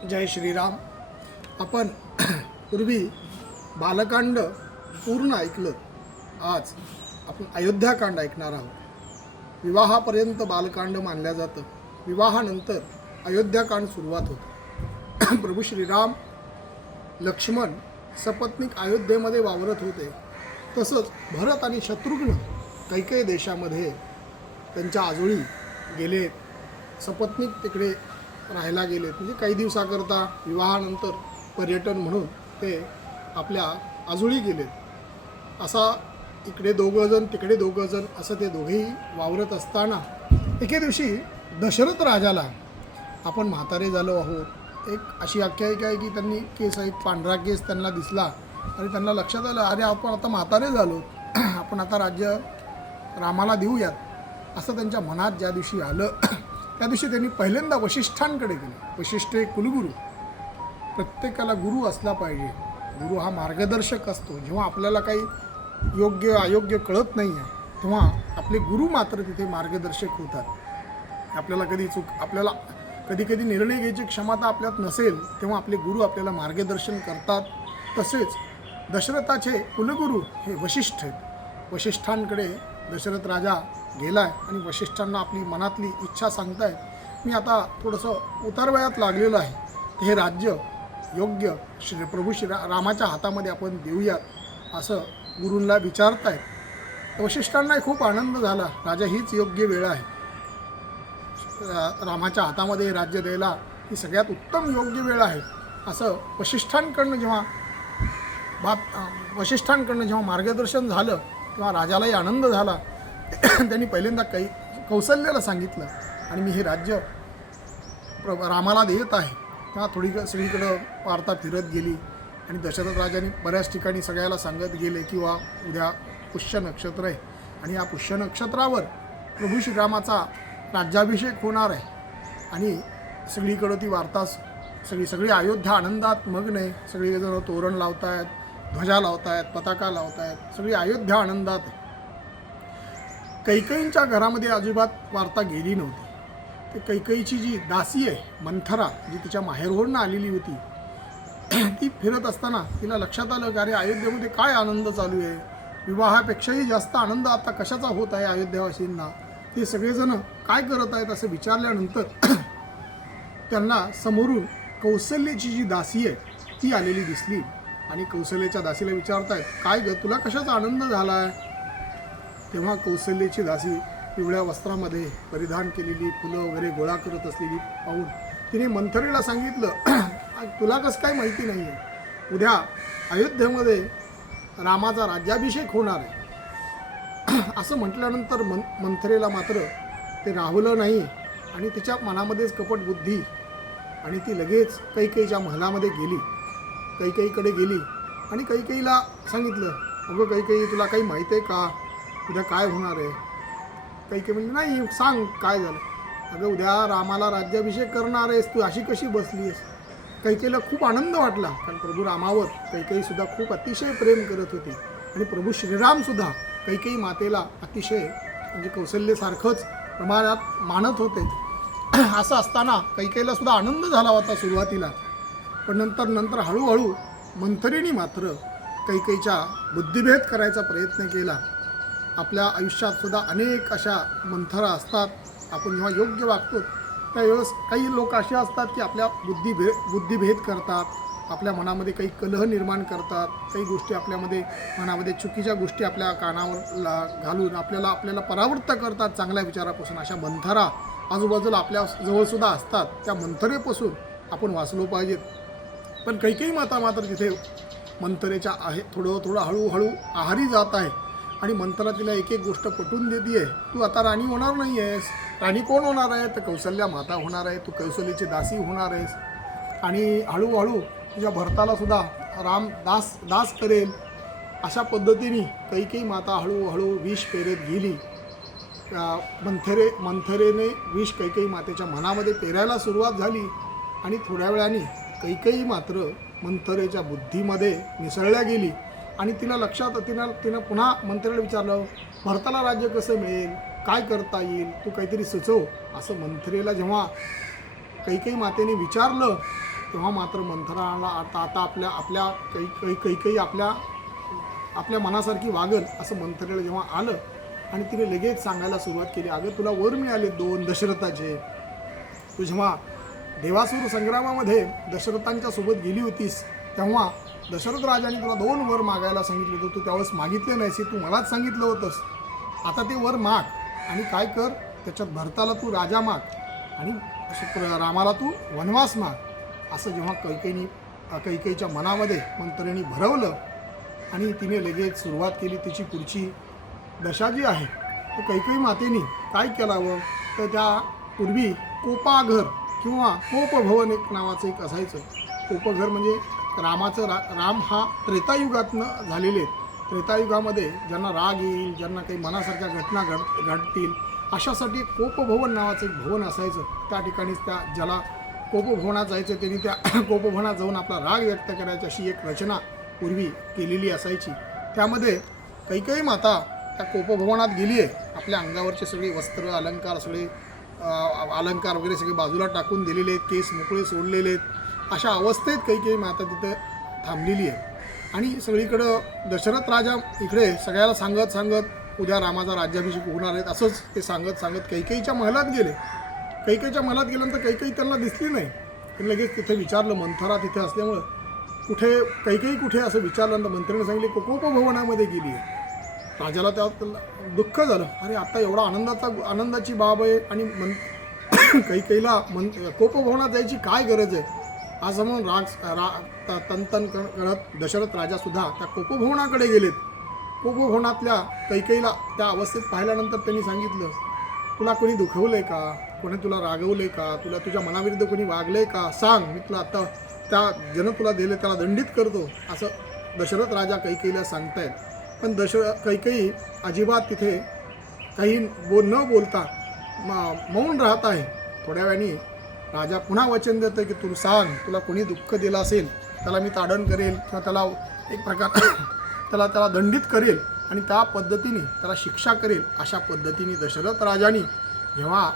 जय श्रीराम. आपण पूर्वी बालकांड पूर्ण ऐकलं. आज आपण अयोध्याकांड ऐकणार आहोत. विवाहापर्यंत बालकांड मानलं जातं. विवाहानंतर अयोध्याकांड सुरुवात होतं. प्रभू श्रीराम लक्ष्मण सपत्नीक अयोध्येमध्ये वावरत होते. तसंच भरत आणि शत्रुघ्न कैकेयी देशामध्ये त्यांच्या आजोळी गेले. सपत्नीक तिकडे राहायला गेलेत. म्हणजे काही दिवसाकरता विवाहानंतर पर्यटन म्हणून ते आपल्या आजोळी गेलेत. असा इकडे दोघंजण तिकडे दोघंजण असं ते दोघेही वावरत असताना एके दिवशी दशरथ राजाला आपण म्हातारे झालो आहोत, एक अशी आख्यायिका आहे की त्यांनी केस, एक पांढरा केस त्यांना दिसला आणि त्यांना लक्षात आलं, अरे आपण आता म्हातारे झालो, आपण आता राज्य रामाला देऊयात, असं त्यांच्या मनात ज्या दिवशी आलं त्या दिवशी त्यांनी पहिल्यांदा वशिष्ठांकडे गेले. वशिष्ठ एक कुलगुरू. प्रत्येकाला गुरु असला पाहिजे. गुरु हा मार्गदर्शक असतो. जेव्हा आपल्याला काही योग्य अयोग्य कळत नाही आहे तेव्हा आपले गुरु मात्र तिथे मार्गदर्शक होतात. आपल्याला कधी निर्णय घ्यायची क्षमता आपल्यात नसेल तेव्हा आपले गुरु आपल्याला मार्गदर्शन करतात. तसेच दशरथाचे कुलगुरू हे वशिष्ठ आहेत. वशिष्ठांकडे दशरथ राजा गेला आहे आणि वशिष्ठांना आपली मनातली इच्छा सांगताय, मी आता थोडंसं उतारवयात लागलेलं आहे, तर हे राज्य योग्य प्रभू रामाच्या हातामध्ये आपण देऊयात असं गुरूंना विचारतायत. वशिष्ठांना खूप आनंद झाला. राजा हीच योग्य वेळ आहे. रामाच्या हातामध्ये राज्य द्यायला ही सगळ्यात उत्तम योग्य वेळ आहे असं वशिष्ठांकडनं जेव्हा मार्गदर्शन झालं तेव्हा राजालाही आनंद झाला. त्यांनी पहिल्यांदा कौशल्याला सांगितलं, आणि मी हे राज्य रामाला देत आहे. तेव्हा थोडी सगळीकडं वार्ता फिरत गेली आणि दशरथ राजांनी बऱ्याच ठिकाणी सगळ्याला सांगत गेले की उद्या पुष्य नक्षत्र आहे आणि या पुष्य नक्षत्रावर प्रभू श्रीरामाचा राज्याभिषेक होणार आहे. आणि सगळीकडं ती वार्ता सगळी अयोध्या आनंदात मग्न आहे. सगळीजणं तोरण लावत आहेत, ध्वजा लावत आहेत, पताका लावत आहेत. सगळी अयोध्या आनंदात आहे. कैकेयींच्या घरामध्ये अजिबात वार्ता गेली नव्हती. ते कैकेयीची जी दासी आहे मंथरा, जी तिच्या माहेरवरून आलेली होती, ती फिरत असताना तिला लक्षात आलं की अरे अयोध्येमध्ये काय आनंद चालू आहे. विवाहापेक्षाही जास्त आनंद आता कशाचा होत आहे अयोध्यावासींना. ते सगळेजण काय करत आहेत असं विचारल्यानंतर त्यांना समोरून कौशल्याची जी दासी आहे ती आलेली दिसली. आणि कौशल्याच्या दासीला विचारतायत, काय ग, तुला कशाचा आनंद झाला आहे. तेव्हा कौशल्याची दासी पिवळ्या वस्त्रामध्ये परिधान केलेली, फुलं वगैरे गोळा करत असलेली पाहून तिने मंथरेला सांगितलं, तुला कसं काय माहिती नाही आहे, उद्या अयोध्येमध्ये रामाचा राज्याभिषेक होणार आहे. असं म्हटल्यानंतर मंथरेला मात्र ते राहवलं नाही आणि तिच्या मनामध्येच कपट बुद्धी, आणि ती लगेच कैकेयीच्या महलामध्ये गेली. कैकेयीकडे गेली आणि कैकेयीला सांगितलं, अगं कैकेयी, तुला काही माहीत आहे का उद्या काय होणार आहे. कैकेयी म्हणजे नाही, सांग काय झालं. अगं उद्या रामाला राज्याभिषेक करणार आहेस, तू अशी कशी बसली आहेस. कैकेयीला खूप आनंद वाटला, कारण प्रभू रामावर कैकेयीसुद्धा खूप अतिशय प्रेम करत होती आणि प्रभू श्रीरामसुद्धा कैकेयी मातेला अतिशय म्हणजे कौशल्यासारखंच प्रमाणात मानत होते. असं असताना कैकेयीला सुद्धा आनंद झाला होता सुरुवातीला, पण नंतर हळूहळू मंथरेने मात्र कैकेयीचा बुद्धिभेद करायचा प्रयत्न केला. आपल्या आयुष्यात सुद्धा अनेक अशा मंथरा असतात. आपण जेव्हा योग्य वागतो त्यावेळेस काही लोक असे असतात की आपल्या बुद्धिभेद करतात, आपल्या मनामध्ये काही कलह निर्माण करतात, काही गोष्टी मनामध्ये चुकीच्या गोष्टी आपल्या कानावर घालून आपल्याला परावृत्त करतात चांगल्या विचारापासून. अशा मंथरा आजूबाजूला आपल्या जवळसुद्धा असतात. त्या मंथरेपासून आपण वाचलो पाहिजेत. पण कैकेयी माता मात्र तिथे मंथरेच्या थोडं हळूहळू आहारी जात आहे आणि मंथरा तिला एक गोष्ट पटवून देते आहे, तू आता राणी होणार नाही आहेस. राणी कोण होणार आहे, तर कौशल्या माता होणार आहे. तू कौशल्याची दासी होणार आहेस आणि हळूहळू तुझ्या भरताला सुद्धा राम दास करेल. अशा पद्धतीने कैकेयी माता हळूहळू विष पेरत गेली. मंथरेने विष कैकेयी मातेच्या मनामध्ये पेरायला सुरुवात झाली आणि थोड्या वेळाने कैकेयी मात्र मंथरेच्या बुद्धीमध्ये मिसळल्या गेली आणि तिला लक्षात तिनं पुन्हा मंथरेला विचारलं, भरताला राज्य कसं मिळेल, काय करता येईल, तू काहीतरी सुचव. असं मंथरेला जेव्हा कैकेयी मातेने विचारलं तेव्हा मात्र मंथराला आता आपल्या काही आपल्या मनासारखी वागल असं मंथरेला जेव्हा आलं आणि तिने लगेच सांगायला सुरुवात केली, अगं तुला वर मिळाले 2 दशरथाचे. तू जेव्हा देवासूर संग्रामामध्ये दशरथांच्या सोबत गेली होतीस तेव्हा दशरथ राजाने तुला 2 वर मागायला सांगितले होते, तू त्यावेळेस मागितले नाहीस, तू मलाच सांगितलं होतंस. आता ते वर माग आणि काय कर, त्याच्यात भरताला तू राजा माग आणि रामाला तू वनवास माग. असं जेव्हा कैकेयीच्या मनामध्ये मंत्रेने भरवलं आणि तिने लगेच सुरुवात केली तिची पुढची दशा जी आहे. तर कैकेयी मातेने काय केलावं, तर त्या पूर्वी कोपाघर किंवा कोपभवन एक नावाचं एक असायचं. कोपघर म्हणजे राम हा त्रेतायुगातनं झालेले आहेत. त्रेतायुगामध्ये ज्यांना राग येईल, ज्यांना काही मनासारख्या घटना घडतील अशासाठी कोपभवन नावाचं एक भवन असायचं. त्या ठिकाणीच ज्याला कोपभवनात जायचं त्यांनी त्या कोपभवनात जाऊन आपला राग व्यक्त करायची अशी एक रचना पूर्वी केलेली असायची. त्यामध्ये कैकेयी माता त्या कोपभवनात गेली आहे. आपल्या अंगावरचे सगळे वस्त्र अलंकार अलंकार वगैरे सगळे बाजूला टाकून दिलेले आहेत, केस मोकळे सोडलेले आहेत. अशा अवस्थेत कैकेयी माता तिथं थांबलेली आहे आणि सगळीकडं दशरथ राजा इकडे सगळ्याला सांगत उद्या रामाचा राज्याभिषेक होणार आहेत असंच ते सांगत कैकेयीच्या महलात गेले. कैकेयीच्या महलात गेल्यानंतर कैकेयी त्यांना दिसली नाही. त्यांनी लगेच तिथे विचारलं, मंथरा तिथे असल्यामुळं कैकेयी कुठे असं विचारल्यानंतर मंत्र्याने सांगितले कोपभवनामध्ये गेली आहे. राजाला त्याला दुःख झालं, अरे आता एवढा आनंदाची बाब आहे आणि कैकेयीला कोपभवनात जायची काय गरज आहे असं म्हणून तन करत दशरथ राजासुद्धा त्या कोपभवनाकडे गेलेत. कोपभवनातल्या कैकेयीला त्या अवस्थेत पाहिल्यानंतर त्यांनी सांगितलं, तुला कोणी दुखवलं आहे का, कोणी तुला रागवलं आहे का, तुला तुझ्या मनाविरुद्ध कोणी वागलं आहे का, सांग, मी तुला आता त्या ज्यानं तुला दिलं त्याला दंडित करतो असं दशरथ राजा कैकेयीला सांगतायत. पण कैकेयी अजिबात तिथे काही न बोलता मौन राहत आहे. थोड्या वेळाने राजा पुन्हा वचन देतं की तू सांग, तुला कोणी दुःख दिलं असेल त्याला मी ताडण करेल किंवा त्याला एक प्रकार त्याला दंडित करेल आणि त्या पद्धतीने त्याला शिक्षा करेल. अशा पद्धतीने दशरथ राजाने जेव्हा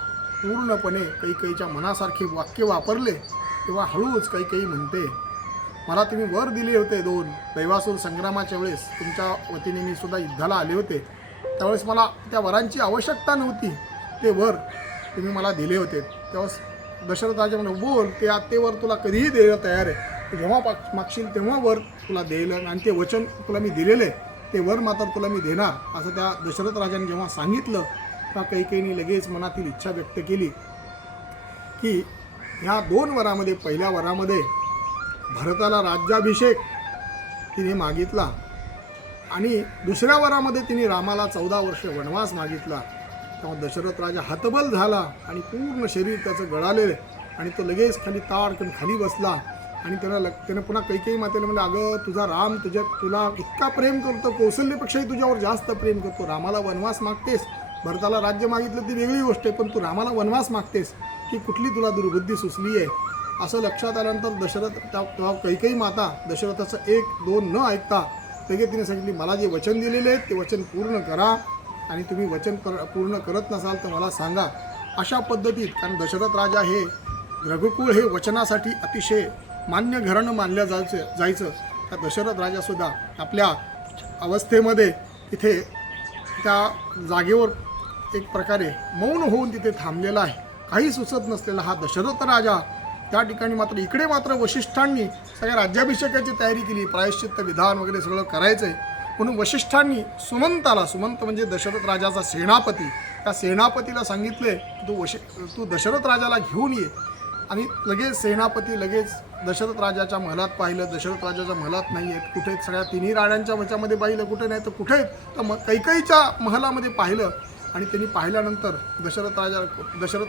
पूर्णपणे कैकेयीच्या मनासारखे वाक्य वापरले तेव्हा हळूच कैकेयी म्हणते, मला तुम्ही वर दिले होते 2 दैवासूर संग्रामाच्या वेळेस तुमच्या वतीने मी सुद्धा युद्धाला आले होते, त्यावेळेस मला त्या वरांची आवश्यकता नव्हती, ते वर तुम्ही मला दिले होते. त्यावेळेस दशरथ राजा म्हणजे बोल, ते वर तुला कधीही द्यायला तयार आहे, जेव्हा मागशील तेव्हा वर तुला देईल आणि ते वचन तुला मी दिलेलं आहे ते वर मात्र तुला मी देणार असं त्या दशरथ राजाने जेव्हा सांगितलं तेव्हा कैकेयीने लगेच मनातील इच्छा व्यक्त केली की ह्या 2 वरामध्ये पहिल्या वरामध्ये भरताला राज्याभिषेक तिने मागितला आणि दुसऱ्या वरामध्ये तिने रामाला 14 वर्ष वनवास मागितला. तेव्हा दशरथ राजा हतबल झाला आणि पूर्ण शरीर त्याचं गळाले आणि तो लगेच खाली ताडकन खाली बसला आणि त्यानं पुन्हा कैकेयी मातेला म्हणजे, अगं तुझा राम तुला इतका प्रेम करतो, कौशल्यपेक्षाही तुझ्यावर जास्त प्रेम करतो, रामाला वनवास मागतेस, भरताला राज्य मागितलं ती वेगळी गोष्ट आहे, पण तू रामाला वनवास मागतेस ही कुठली तुला दुर्बुद्धी सुचली आहे. असं लक्षात आल्यानंतर तेव्हा कैकेयी माता दशरथाचं 1-2 न ऐकता लगेच तिने सांगितली, मला जे वचन दिलेले आहेत ते वचन पूर्ण करा आणि तुम्ही वचन पूर्ण करत नसाल तर मला सांगा. अशा पद्धतीत, कारण दशरथ राजा हे रघुकुळ हे वचनासाठी अतिशय मान्य घराणं मानल्या जायचं. त्या दशरथ राजासुद्धा आपल्या अवस्थेमध्ये तिथे त्या जागेवर एक प्रकारे मौन होऊन तिथे थांबलेला आहे. काही सुचत नसलेला हा दशरथ राजा त्या ठिकाणी इकडे मात्र वशिष्ठांनी सगळ्या राज्याभिषेकाची तयारी केली, प्रायश्चित्त विधान वगैरे सगळं करायचं आहे म्हणून वशिष्ठांनी सुमंत म्हणजे दशरथ राजाचा सेनापती, त्या सेनापतीला सांगितले तू दशरथ राजाला घेऊन ये. आणि लगेच सेनापती दशरथ राजाच्या महलात पाहिलं, दशरथ राजाच्या महलात नाही आहेत, कुठे सगळ्या 3 राण्यांच्या वच्यामध्ये पाहिलं, कुठे नाही तर कुठे तर कैकेयीच्या महलामध्ये पाहिलं. आणि त्यांनी पाहिल्यानंतर दशरथ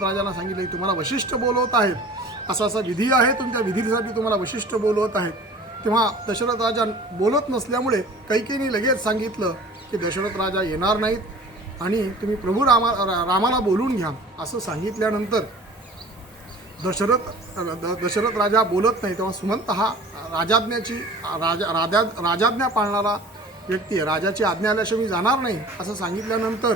राजाला सांगितलं की तुम्हाला वशिष्ठ बोलवत आहेत, असा विधी आहे, तुमच्या विधीसाठी तुम्हाला वशिष्ठ बोलवत आहेत. तेव्हा दशरथ राजा बोलत नसल्यामुळे कैकेयीने लगेच सांगितलं की दशरथ राजा येणार नाहीत आणि तुम्ही प्रभू रामाला बोलून घ्या. असं सांगितल्यानंतर दशरथ राजा बोलत नाही. तेव्हा सुमंत हा राजाज्ञा पाळणारा व्यक्ती आहे, राजाची आज्ञा आल्याशिवाय मी जाणार नाही असं सांगितल्यानंतर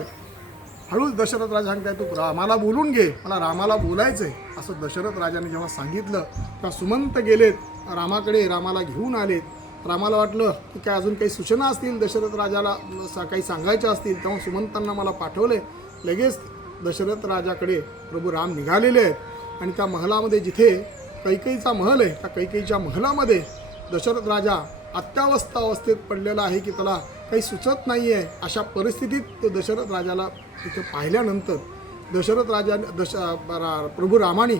हळूच दशरथ राजा सांगताय तू रामाला बोलून घे, मला रामाला बोलायचं आहे. असं दशरथ राजाने जेव्हा सांगितलं तेव्हा सुमंत गेलेत रामाकडे, रामाला घेऊन आलेत. रामाला वाटलं की काय अजून काही सूचना असतील दशरथ राजाला काही सांगायच्या असतील, तेव्हा सुमंतांना मला पाठवले. लगेच दशरथ राजाकडे प्रभू राम निघालेले आहेत आणि त्या महलामध्ये जिथे कैकेयीचा महल आहे त्या कैकेयीच्या महलामध्ये दशरथ राजा अत्यावस्था अवस्थेत पडलेला आहे की त्याला काही सुचत नाही आहे. अशा परिस्थितीत ते दशरथ राजाला तिथे पाहिल्यानंतर दशरथ राजा प्रभू रामाने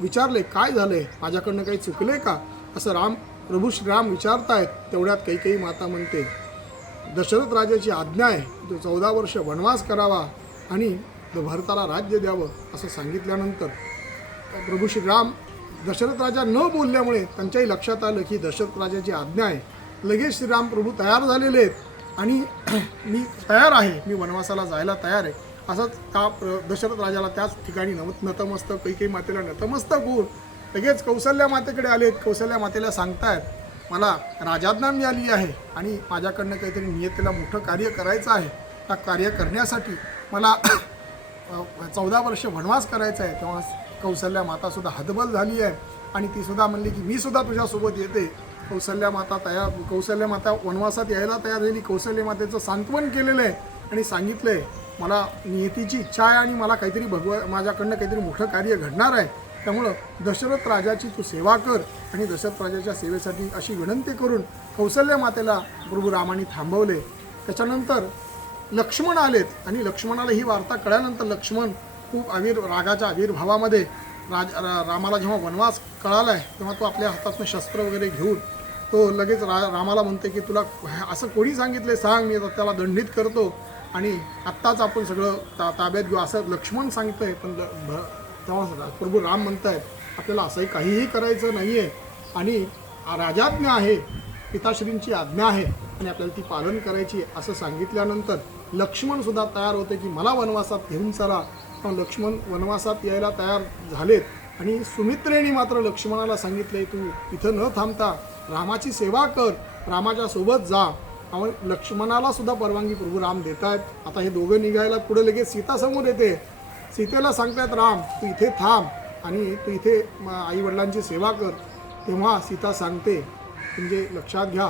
विचारले काय झालं आहे, माझ्याकडनं काही चुकले का, असं प्रभू श्रीराम विचारतायत. तेवढ्यात कैकेयी माता म्हणते दशरथ राजाची आज्ञा आहे तो 14 वर्ष वनवास करावा आणि भरताला राज्य द्यावं असं सांगितल्यानंतर प्रभू श्रीराम दशरथ राजा न बोलल्यामुळे त्यांच्याही लक्षात आलं की दशरथ राजाची आज्ञा आहे. लगेच श्रीराम प्रभू तयार झालेले आहेत आणि मी तयार आहे, मी वनवासाला जायला तयार आहे असंच का दशरथ राजाला त्याच ठिकाणी नतमस्तक कैकेयी मातेला नतमस्तक होऊन लगेच कौसल्या मातेकडे आलेत. कौसल्या मातेला सांगतायत मला राजाज्ञा मिळाली आहे आणि माझ्याकडनं काहीतरी नियतीला मोठं कार्य करायचं आहे. त्या कार्य करण्यासाठी मला 14 वर्ष वनवास करायचा आहे. तेव्हा कौसल्या मातासुद्धा हतबल झाली आहे आणि तीसुद्धा म्हणली की मी सुद्धा तुझ्यासोबत येते. कौसल्या माता वनवासात यायला तयार झाली. कौसल्या मातेचं सांत्वन केलेलं आहे आणि सांगितलं आहे मला नियतीची इच्छा आहे आणि मला काहीतरी माझ्याकडनं काहीतरी मोठं कार्य घडणार आहे. त्यामुळं दशरथ राजाची तू सेवा कर. आणि दशरथ राजाच्या सेवेसाठी अशी विनंती करून कौसल्या मातेला प्रभू रामाने थांबवले. त्याच्यानंतर लक्ष्मण आलेत आणि लक्ष्मणाला ही वार्ता कळल्यानंतर लक्ष्मण खूप रागाच्या आविर्भावामध्ये रामाला जेव्हा वनवास कळाला आहे तेव्हा तो आपल्या हातातून शस्त्र वगैरे घेऊन तो लगेच रामाला म्हणते की तुला असं कोणी सांगितले सांग, मी त्याला दंडित करतो आणि आत्ताच आपण सगळं ताब्यात घेऊ असं लक्ष्मण सांगतंय. पण तेव्हा प्रभू राम म्हणतायत आपल्याला असंही काहीही करायचं नाही आहे आणि राजाज्ञा आहे, पिताश्रींची आज्ञा आहे आणि आपल्याला ती पालन करायची असं सांगितल्यानंतर लक्ष्मणसुद्धा तयार होते की मला वनवासात घेऊन चला. पण लक्ष्मण वनवासात यायला तयार झालेत आणि सुमित्रेने मात्र लक्ष्मणाला सांगितले तू इथं न थांबता रामाची सेवा कर, रामाच्या सोबत जा. लक्ष्मणाला सुद्धा परवानगी प्रभू राम देत आहेत. आता हे दोघं निघायला पुढे लगेच सीता समोर येते. सीतेला सांगतायत राम तू इथे थांब आणि तू इथे आई वडिलांची सेवा कर. तेव्हा सीता सांगते म्हणजे लक्षात घ्या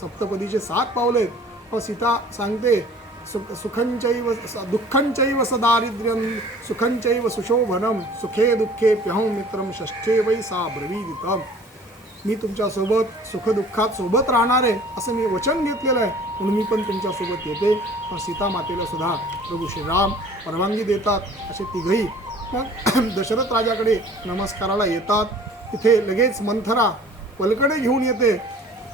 सप्तपदीचे 7 पावले आहेत. सीता सांगते सुखंचैव दुःखंचैव सदारिद्र्यं सुखंचैव सुशोभनम सुखे दुःखे प्यहं मित्रं षष्ठे वै सा ब्रवीदितम. मी तुमच्यासोबत सुखदुःखात सोबत राहणार आहे असं मी वचन घेतलेलं आहे म्हणून मी पण तुमच्यासोबत येते. पण सीता मातेला सुद्धा प्रभू श्रीराम परवानगी देतात. असे तिघही मग दशरथ राजाकडे नमस्काराला येतात. तिथे लगेच मंथरा वलकडे घेऊन येते.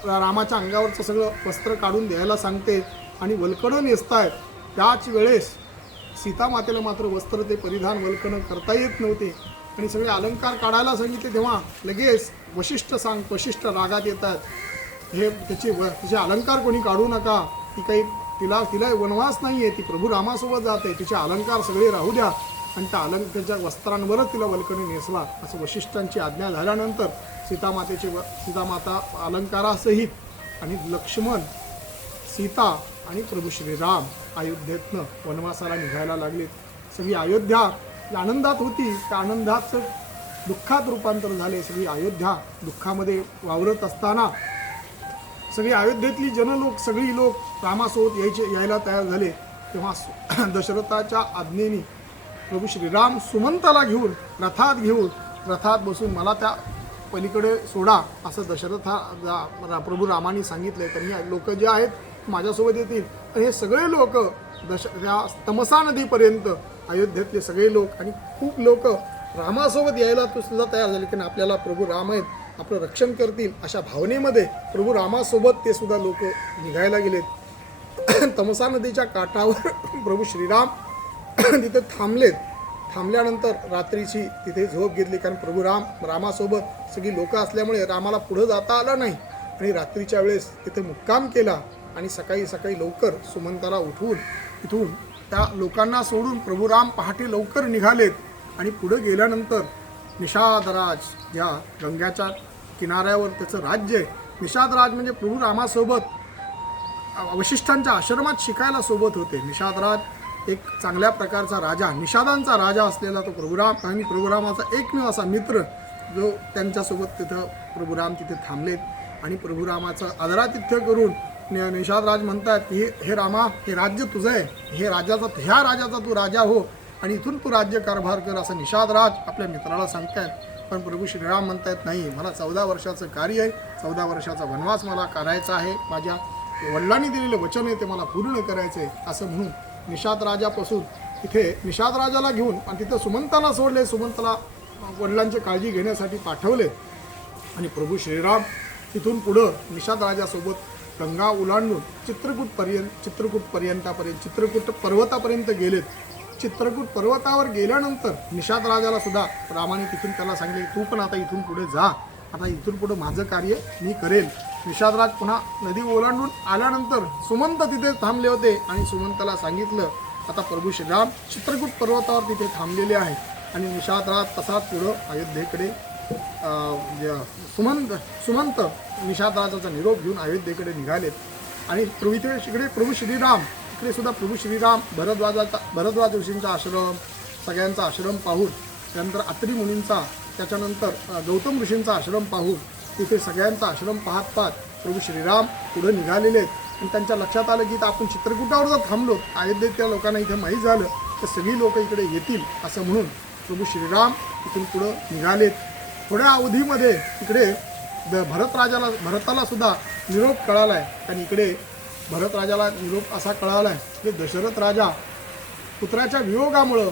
रामाच्या अंगावरचं सगळं वस्त्र काढून द्यायला सांगते आणि वलकडं नेसतायत. त्याच वेळेस सीता मातेला मात्र वस्त्र ते परिधान वलकडं करता येत नव्हते आणि सगळे अलंकार काढायला सांगितले. तेव्हा लगेच वशिष्ठ रागात येतात. हे तिचे अलंकार कोणी काढू नका, ती काही तिला वनवास नाही आहे, ती प्रभू रामासोबत जाते, तिचे अलंकार सगळे राहू द्या. आणि त्याच्या वस्त्रांवरच तिला वलकणी नेसला असं वशिष्ठांची आज्ञा झाल्यानंतर सीतामाता अलंकारासहित आणि लक्ष्मण सीता आणि प्रभू श्रीराम अयोध्येतनं वनवासाला निघायला लागले. सगळी अयोध्या आनंदात होती, त्या आनंदाचं दुःखात रूपांतर झाले. सगळी अयोध्या दुःखामध्ये वावरत असताना सगळी अयोध्येतली सगळी लोक रामासोबत यायला तयार झाले. तेव्हा दशरथाच्या आज्ञेने प्रभू श्रीराम सुमंताला घेऊन रथात बसून मला त्या पलीकडे सोडा असं प्रभू रामाने सांगितलं. त्यांनी लोक जे आहेत माझ्यासोबत येतील आणि हे सगळे लोक त्या तमसा नदीपर्यंत अयोध्येतले सगळे लोक आणि खूप लोक रामासोबत यायला सुद्धा तयार झाले की आपल्याला प्रभू राम आहेत, आपलं रक्षण करतील अशा भावनेमध्ये प्रभू रामासोबत ते सुद्धा लोक निघायला गेलेत. तमसा नदीच्या काठावर प्रभू श्रीराम तिथे थांबल्यानंतर रात्रीची तिथे झोप घेतली. कारण प्रभू रामासोबत सगळी लोक असल्यामुळे रामाला पुढं जाता आलं नाही आणि रात्रीच्या वेळेस तिथे मुक्काम केला. आणि सकाळी लवकर सुमंताला उठवून तिथून त्या लोकांना सोडून प्रभू राम पहाटे लवकर निघालेत. आणि पुढे गेल्यानंतर निषादराज या गंग्याच्या किनाऱ्यावर त्याचं राज्य आहे. निषादराज म्हणजे प्रभू रामासोबत वशिष्ठांच्या आश्रमात शिकायला सोबत होते. निषादराज एक चांगल्या प्रकारचा राजा, निषादांचा राजा असलेला तो प्रभुराम आणि प्रभुरामाचा एकमेव असा मित्र जो त्यांच्यासोबत तिथं प्रभुराम तिथे थांबलेत आणि प्रभुरामाचं आदरातिथ्य करून निषादराज म्हणतात की हे रामा, हे राज्य तुझं आहे, ह्या राजाचा तू राजा हो आणि इथून तू राज्य कारभार कर असं निषादराज आपल्या मित्राला सांगतायत. पण प्रभू श्रीराम म्हणतायत नाही, मला 14 वर्षाचं कार्य आहे, 14 वर्षाचा वनवास मला करायचा आहे, माझ्या वडिलांनी दिलेलं वचन आहे ते मला पूर्ण करायचं आहे असं म्हणून निषाद राजापासून तिथे निषाद राजाला घेऊन आणि तिथं सुमंताला सोडले. सुमंताला वडिलांची काळजी घेण्यासाठी पाठवले आणि प्रभू श्रीराम तिथून पुढं निषाद राजासोबत गंगा ओलांडून चित्रकूट पर्वतापर्यंत गेलेत. चित्रकूट पर्वतावर गेल्यानंतर निषाद राजाला सुद्धा रामाने तिथून त्याला सांगितले, तू पण आता इथून पुढे जा, आता इथून पुढे माझं कार्य मी करेल. निषादराज पुन्हा नदी ओलांडून आल्यानंतर सुमंत तिथे थांबले होते आणि सुमंताला सांगितलं आता प्रभू श्रीराम चित्रकूट पर्वतावर तिथे थांबलेले आहे आणि निषादराज तसाच पुढं अयोध्येकडे सुमंत निषादराजाचा निरोप घेऊन अयोध्येकडे निघालेत. आणि इकडे प्रभू श्रीराम इकडे सुद्धा प्रभू श्रीराम भरद्वाज ऋषींचा आश्रम सगळ्यांचा आश्रम पाहून, त्यानंतर अत्री मुनींचा, त्याच्यानंतर गौतम ऋषींचा आश्रम पाहून तिथे सगळ्यांचा आश्रम पाहत प्रभू श्रीराम पुढे निघालेले आहेत आणि त्यांच्या लक्षात आलं की आपण चित्रकूटावर जर थांबलो अयोध्येतल्या लोकांना इथे माहीत झालं तर सगळी लोक इकडे येतील असं म्हणून प्रभू श्रीराम इथून पुढं निघालेत. थोड्या अवधीमध्ये इकडे भरताला सुद्धा निरोप कळाला आहे आणि इकडे भरत राजाला निरोप असा कळाला आहे की दशरथ राजा पुत्राच्या वियोगामुळं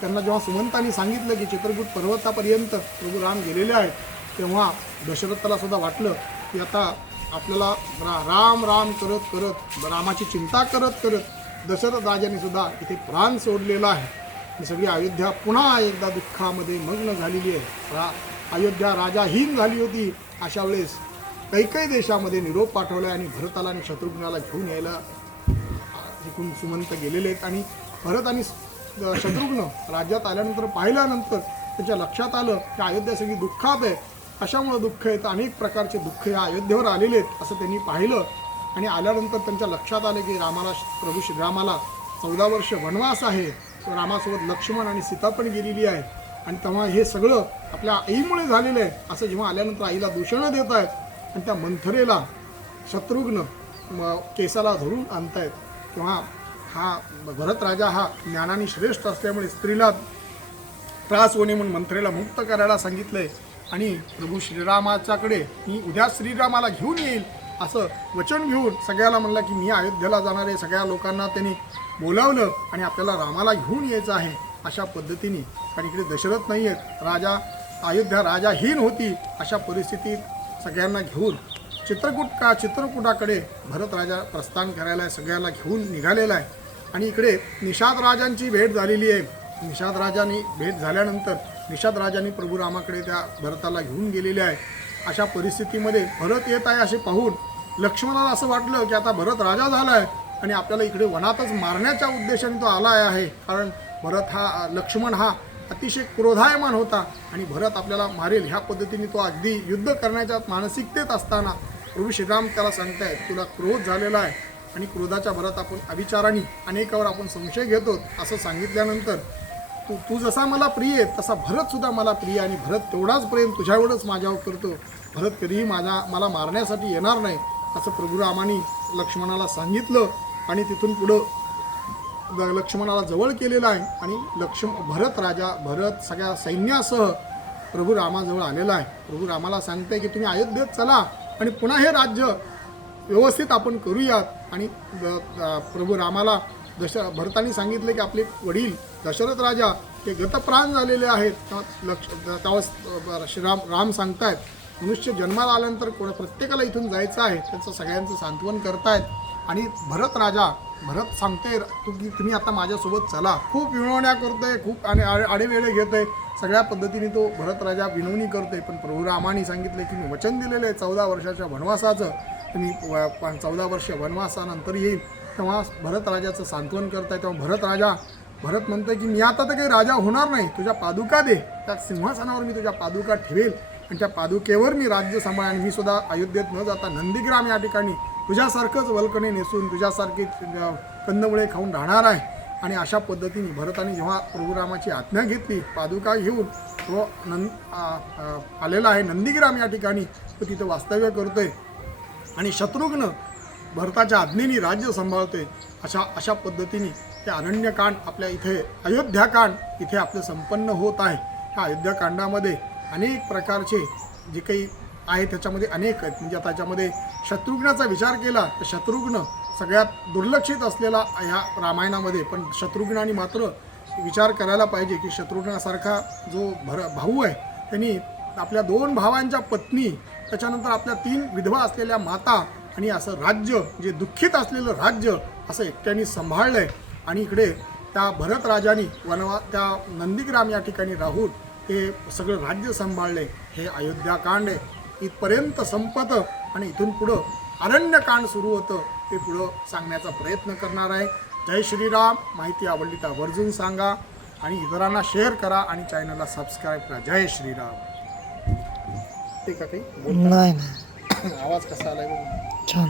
त्यांना जेव्हा सुमंतांनी सांगितलं की चित्रकूट पर्वतापर्यंत प्रभू राम गेलेले आहेत तेव्हा दशरथाला सुद्धा वाटलं की आता आपल्याला राम राम करत करत रामाची चिंता करत करत दशरथ राजाने सुद्धा इथे प्राण सोडलेला आहे. ही सगळी अयोध्या पुन्हा एकदा दुःखामध्ये मग्न झालेली आहे. अयोध्या राजाहीन झाली होती. अशा वेळेस काही देशामध्ये निरोप पाठवला आणि भरताला आणि शत्रुघ्नाला घेऊन यायला तिकून सुमंत गेलेले आहेत. आणि भरत आणि शत्रुघ्न राज्यात आल्यानंतर पाहिल्यानंतर त्यांच्या लक्षात आलं की अयोध्या सगळी दुःखात आहे. अशामुळे दुःख आहेत, अनेक प्रकारचे दुःख या अयोध्येवर आलेले आहेत असं त्यांनी पाहिलं आणि आल्यानंतर त्यांच्या लक्षात आलं की प्रभू श्रीरामाला 14 वर्ष वनवास आहे. रामासोबत लक्ष्मण आणि सीता पण गेलेली आहे आणि तेव्हा हे सगळं आपल्या आईमुळे झालेलं आहे असं जेव्हा आल्यानंतर आईला दूषणं देत आहेत आणि त्या मंथरेला शत्रुघ्न केसाला धरून आणतायत तेव्हा हा भरत राजा हा ज्ञानाने श्रेष्ठ असल्यामुळे स्त्रीला त्रास होणे म्हणून मंथरेला मुक्त करायला सांगितलंय आणि प्रभू श्रीरामाच्याकडे मी उद्या श्रीरामाला घेऊन येईल असं वचन घेऊन सगळ्याला म्हणलं की मी अयोध्येला जाणार आहे. सगळ्या लोकांना त्यांनी बोलावलं आणि आपल्याला रामाला घेऊन यायचं आहे अशा पद्धतीने. कारण इकडे दशरथ नाही आहेत, अयोध्या राजाहीन होती. अशा परिस्थितीत सगळ्यांना घेऊन चित्रकूटाकडे भरत राजा प्रस्थान करायला सगळ्याला घेऊन निघालेला आहे. आणि इकडे निषाद राजांची भेट झालेली आहे. निषाद राजांनी भेट झाल्यानंतर निषाद राजांनी प्रभू रामाकडे त्या भरताला घेऊन गेलेले आहे. अशा परिस्थितीमध्ये भरत येत आहे असे पाहून लक्ष्मणाला असं वाटलं की आता भरत राजा झाला आहे आणि आपल्याला इकडे वनातच मारण्याच्या उद्देशाने तो आला आहे. कारण लक्ष्मण हा अतिशय क्रोधायमान होता आणि भरत आपल्याला मारेल ह्या पद्धतीने तो अगदी युद्ध करण्याच्या मानसिकतेत असताना प्रभू श्रीराम त्याला सांगतायत तुला क्रोध झालेला आहे आणि क्रोधाच्या भरात आपण अविचाराने अनेकावर आपण संशय घेतो असं सांगितल्यानंतर तू जसा मला प्रिय आहे तसा भरत सुद्धा मला प्रिय आणि भरत तेवढाच प्रेम तुझ्यावरच माझ्यावर करतो. भरत कधीही मला मारण्यासाठी येणार नाही असं प्रभू रामाने लक्ष्मणाला सांगितलं आणि तिथून पुढं लक्ष्मणाला जवळ केलेलं आहे आणि भरत सगळ्या सैन्यासह प्रभू रामाजवळ आलेला आहे. प्रभू रामाला सांगते की तुम्ही अयोध्येत चला आणि पुन्हा हे राज्य व्यवस्थित आपण करूयात. आणि प्रभू रामाला भरताने सांगितलं की आपले वडील दशरथ राजा हे गतप्राण झालेले आहेत. तेव्हा राम सांगतायत मनुष्य जन्माला आल्यानंतर प्रत्येकाला इथून जायचं आहे त्यांचं सगळ्यांचं सांत्वन करतायत. आणि भरत सांगते की तुम्ही आता माझ्यासोबत चला. खूप विनवण्या करतोय, खूप आडेवेळे घेतोय, सगळ्या पद्धतीने तो भरत राजा विनवणी करतोय. पण प्रभू रामाने सांगितलं की मी वचन दिलेलं आहे 14 वर्षाच्या वनवासाचं, तुम्ही 14 वर्ष वनवासानंतर येईल. तेव्हा भरत राजाचं सांत्वन करताय. तेव्हा भरत म्हणतोय की मी आता तर काही राजा होणार नाही, तुझ्या पादुका दे, त्या सिंहासनावर मी तुझ्या पादुका ठेवेल आणि त्या पादुकेवर मी राज्य सांभाळ. आणि मी सुद्धा अयोध्येत न जाता नंदीग्राम या ठिकाणी तुझ्यासारखंच वल्कणे नेसून तुझ्यासारखी कंदमुळे खाऊन राहणार आहे. आणि अशा पद्धतीने भरताने जेव्हा प्रभू रामाची आज्ञा घेतली, पादुका घेऊन तो आलेला आहे नंदीग्राम या ठिकाणी, तो तिथं वास्तव्य करतोय आणि शत्रुघ्न भरताच्या आज्ञेने राज्य सांभाळतोय. अशा पद्धतीने ते अरण्यकांड आपल्या इथे अयोध्याकांड इथे आपलं संपन्न होत आहे. ह्या अयोध्याकांडामध्ये अनेक प्रकारचे जे काही आहे त्याच्यामध्ये अनेक आहेत. म्हणजे आता त्याच्यामध्ये शत्रुघ्नाचा विचार केला तर शत्रुघ्न सगळ्यात दुर्लक्षित असलेला ह्या रामायणामध्ये, पण शत्रुघ्नाने मात्र विचार करायला पाहिजे की शत्रुघ्नासारखा जो भाऊ आहे त्यांनी आपल्या 2 भावांच्या पत्नी, त्याच्यानंतर आपल्या 3 विधवा असलेल्या माता आणि असं राज्य जे दुःखित असलेलं राज्य असं एकट्याने सांभाळलं आहे. आणि इकडे त्या भरत राजाने त्या नंदीग्राम या ठिकाणी राहून हे सगळं राज्य सांभाळले. हे अयोध्याकांड आहे. इथपर्यंत संपतं आणि इथून पुढं अरण्यकांड सुरू होतं. ते पुढं सांगण्याचा प्रयत्न करणार आहे. जय श्रीराम. माहिती आवडली तर आवर्जून सांगा आणि इतरांना शेअर करा आणि चॅनलला सबस्क्राईब करा. जय श्रीराम. ते का काही नाही आवाज कसा आलाय बघ. छान.